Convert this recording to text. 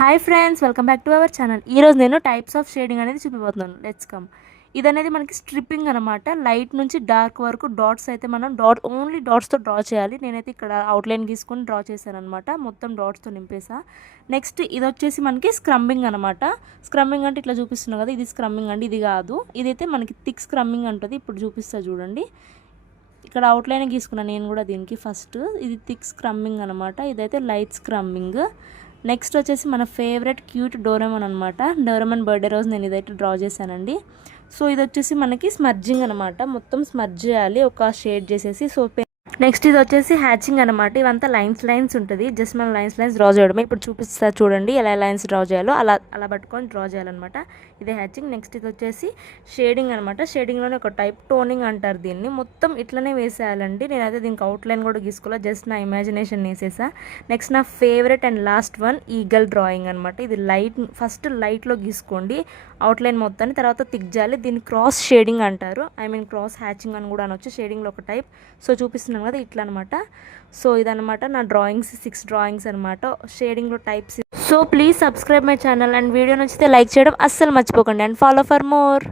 Hi friends, welcome back to our channel. ఈరోజు నేను types of shading అనేది చూపిపోతున్నాను. Let's come. ఇది అనేది మనకి స్ట్రిప్పింగ్ అనమాట. లైట్ నుంచి డార్క్ వరకు డాట్స్ అయితే మనం ఓన్లీ డాట్స్తో డ్రా చేయాలి. నేనైతే ఇక్కడ అవుట్లైన్ గీసుకొని డ్రా చేశాను అనమాట. మొత్తం డాట్స్తో నింపేసా. నెక్స్ట్ ఇది వచ్చేసి మనకి స్క్రమ్మింగ్ అనమాట. స్క్రమ్మింగ్ అంటే ఇట్లా చూపిస్తున్నాను కదా, ఇది స్క్రమ్మింగ్ అండి. ఇది కాదు, ఇదైతే మనకి థిక్ స్క్రమ్మింగ్ అంటుంది. ఇప్పుడు చూపిస్తా చూడండి. ఇక్కడ అవుట్లైన్ గీసుకున్నాను నేను కూడా దీనికి. ఫస్ట్ ఇది థిక్ స్క్రమ్మింగ్ అనమాట, ఇదైతే లైట్ స్క్రమ్మింగ్. నెక్స్ట్ వచ్చేసి మన ఫేవరెట్ క్యూట్ డోరేమోన్ అనమాట. డోరేమోన్ బర్త్డే రోజు నేను ఇదైతే డ్రా చేశానండి. సో ఇది వచ్చేసి మనకి స్మర్జింగ్ అనమాట. మొత్తం స్మర్జ్ చేయాలి ఒక షేడ్ చేసేసి. సో నెక్స్ట్ ఇది వచ్చేసి హ్యాచింగ్ అనమాట. ఇవంతా లైన్స్ ఉంటుంది. జస్ట్ మనం లైన్స్ డ్రా చేయడమే. ఇప్పుడు చూపిస్తా చూడండి ఎలా లైన్స్ డ్రా చేయాలో. అలా పట్టుకొని డ్రా చేయాలన్నమాట. ఇదే హ్యాచింగ్. నెక్స్ట్ ఇది వచ్చేసి షేడింగ్ అనమాట. షేడింగ్లోనే ఒక టైప్ టోనింగ్ అంటారు దీన్ని. మొత్తం ఇట్లనే వేసేయాలండి. నేనైతే దీనికి అవుట్లైన్ కూడా గీసుకోవాలి, జస్ట్ నా ఇమాజినేషన్ వేసేసా. నెక్స్ట్ నా favourite and last one eagle drawing అనమాట. ఇది ఫస్ట్ లైట్లో గీసుకోండి అవుట్లైన్ మొత్తాన్ని, తర్వాత తిగ్జాలి. దీన్ని క్రాస్ షేడింగ్ అంటారు. క్రాస్ హ్యాచింగ్ అని కూడా అనొచ్చు. షేడింగ్లో ఒక టైప్. సో చూపిస్తున్నాను కదా ఇట్లా అనమాట. సో ఇదనమాట నా డ్రాయింగ్స్, 6 డ్రాయింగ్స్ అనమాట షేడింగ్లో types. So please subscribe my channel and video నచ్చితే లైక్ చేయడం అస్సలు మర్చిపోకండి అండ్ ఫాలో ఫర్ మోర్.